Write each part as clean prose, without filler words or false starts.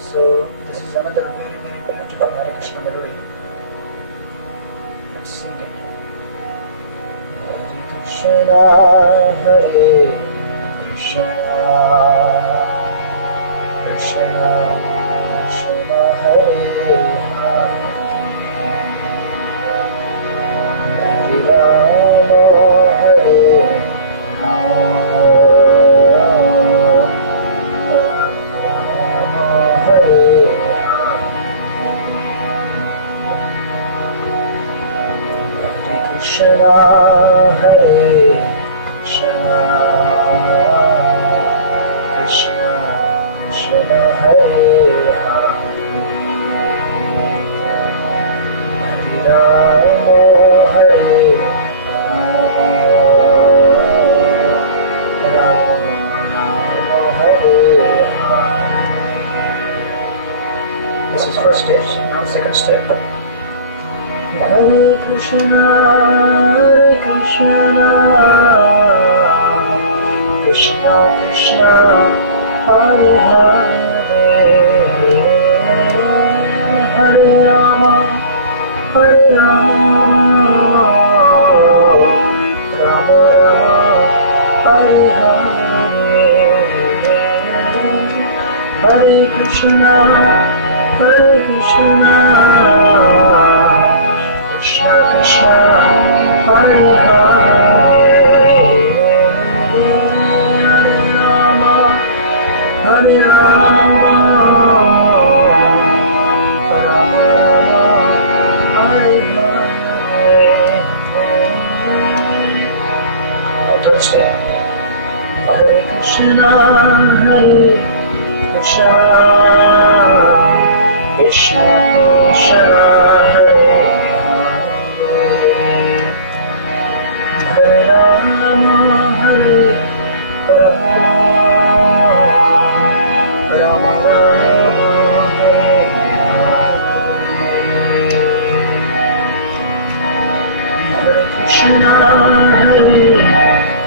So this is another very very beautiful Hare Krishna melody. Let's sing it. Hare Krishna, Hare Krishna, Krishna Krishna, Hare Hare, Hare Rama, Hare Krishna, Hare Krishna, Krishna Krishna, Hare Hare, Hare Rama, Hare Rama, Hare Hare. This is first stage. Now second step. Hare Krishna, Krishna Krishna, Hare Hare, Hare Rama, Rama Rama, Hare Hare, Hare Krishna, Krishna Krishna, Hare Hare, Hare Rama, Rama Rama, Hare Hare. Now third step. Hare Krishna, Hare Krishna, Krishna Krishna, Hare Hare Rama, Hare Rama, Rama Rama, Hare Hare, Hare Krishna, Hare Krishna, Krishna Krishna, Hare Hare, Hare Rama, Hare Hare Krishna, Hare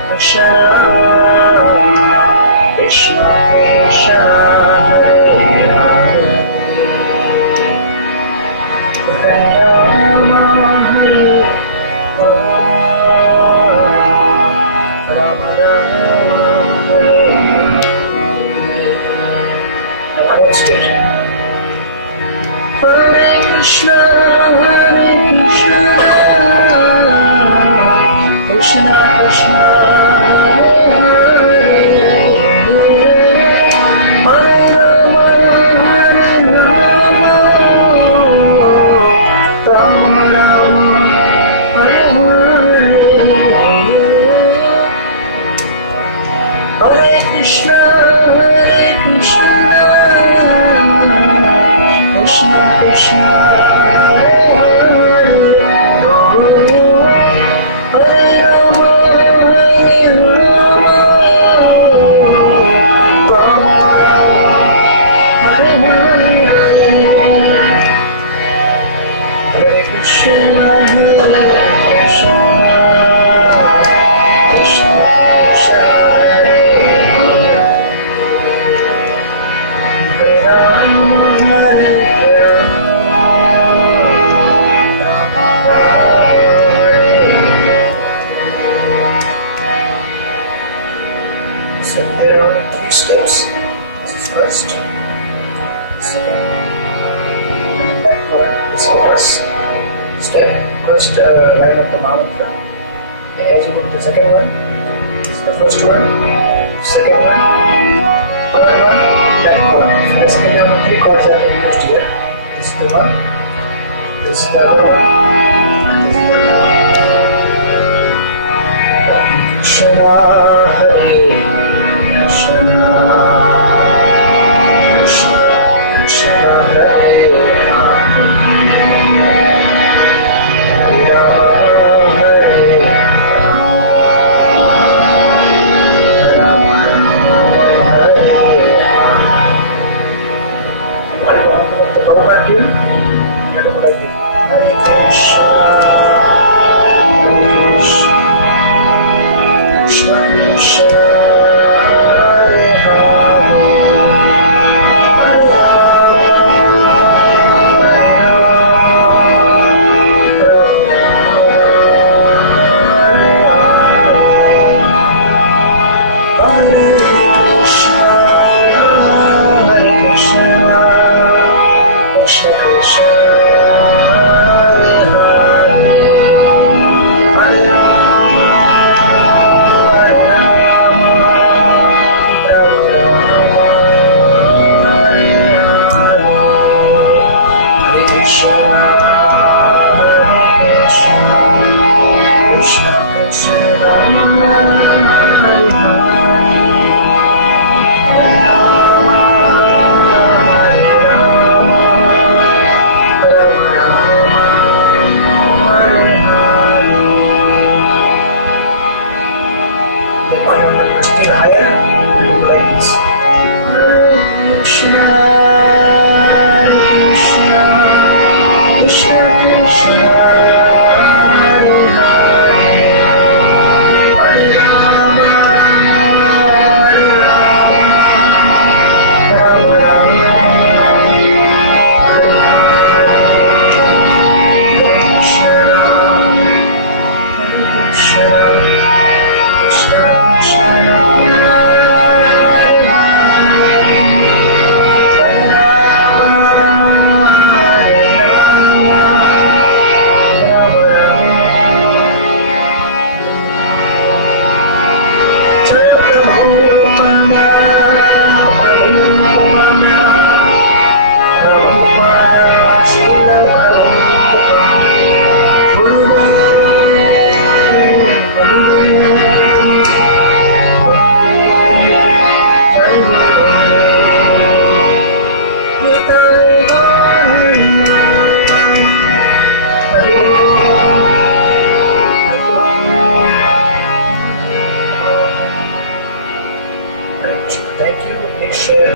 Krishna, Krishna Krishna, Hare Hare, Hare Rama, Hare Rama, Rama Rama, Hare Hare, Hare Krishna, Hare Krishna, Krishna Krishna, Hare Hare, Hare Rama, Hare Rama, Rama Rama, Hare Hare, Hare Krishna, Hare Krishna, Krishna Krishna, Hare Rama, Hare So there are three steps. This is first, second, and backward. This is the first step, first line of the mantra. As you go to the second one, this is the first one, second one, third one, backward. So basically, there are three chords that are used here. This is the one, this is the other one, and this is the other one. Krishna, Hare Krishna, Krishna Krishna, Hare Hare, Hare Rama, Hare Rama, Rama Rama, Hare Hare. The Prabhupada did, Hare Krishna, Hare Krishna, Krishna Krishna, Hare Hare. Krishna Krishna Hare Hare Hare Rama Hare Rama Rama Rama Hare Hare Hare Krishna Krishna Krishna Krishna Hare Hare Srila Thank you. Please share.